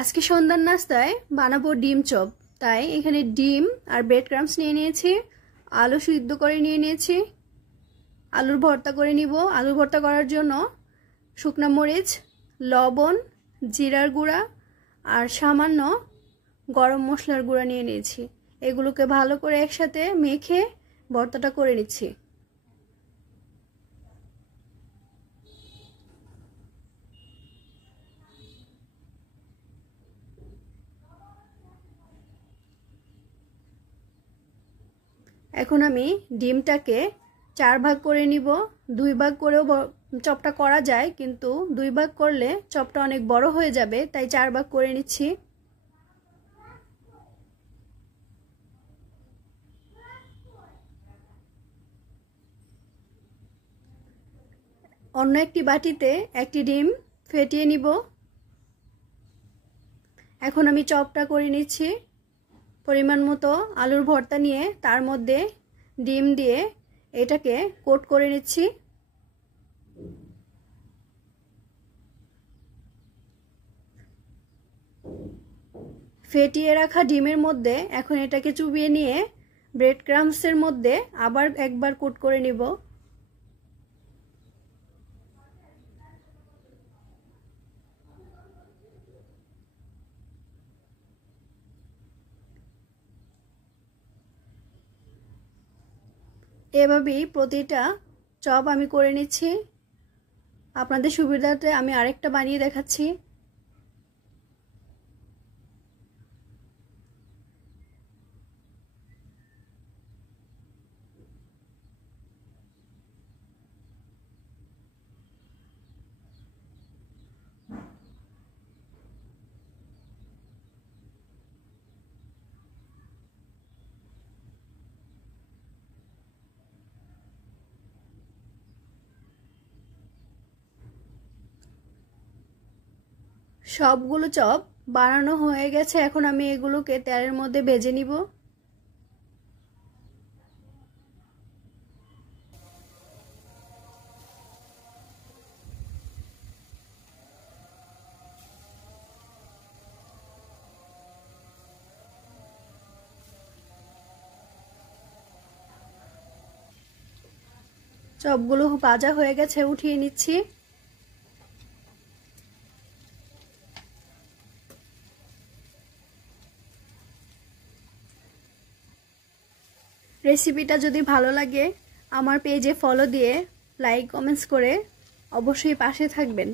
আজকে সন্ধ্যার নাস্তায় বানাবো ডিম চপ। তাই এখানে ডিম আর ব্রেড ক্রাম্বস নিয়ে নিয়েছি, আলু সিদ্ধ করে নিয়ে নিয়েছি, আলুর ভর্তা করে নিব। আলুর ভর্তা করার জন্য শুকনো মরিচ, লবণ, জিরার গুঁড়া আর সামান্য গরম মশলার গুঁড়া নিয়ে নিয়েছি। এগুলোকে ভালো করে একসাথে মেখে ভর্তাটা করে নিচ্ছি। এখন আমি ডিমটাকে 4 ভাগ করে নিব। 2 ভাগ করেও চপটা করা যায়, কিন্তু 2 ভাগ করলে চপটা অনেক বড় হয়ে যাবে, তাই 4 ভাগ করে নিচ্ছি। অন্য একটি বাটিতে একটি ডিম ফেটিয়ে নিব। এখন আমি চপটা করে নিচ্ছি। পরিমাণ মতো আলুর ভর্তা নিয়ে তার মধ্যে ডিম দিয়ে এটাকে কোট করে নিচ্ছি। ফেটিয়ে রাখা ডিমের মধ্যে এখন এটাকে চুবিয়ে নিয়ে ব্রেড ক্রাম্বসের মধ্যে আবার একবার কোট করে নিব। এভাবেই প্রতিটা চপ আমি করে নিচ্ছি। আপনাদের সুবিধাতে আমি আরেকটা বানিয়ে দেখাচ্ছি। সবগুলো চপ বানানো হয়ে গেছে। এখন আমি এগুলোকে তেলের মধ্যে ভেজে নিব। চপগুলো ভাজা হয়ে গেছে, উঠিয়ে নিচ্ছি। রেসিপিটা যদি ভালো লাগে আমার পেজে ফলো দিয়ে লাইক কমেন্টস করে অবশ্যই পাশে থাকবেন।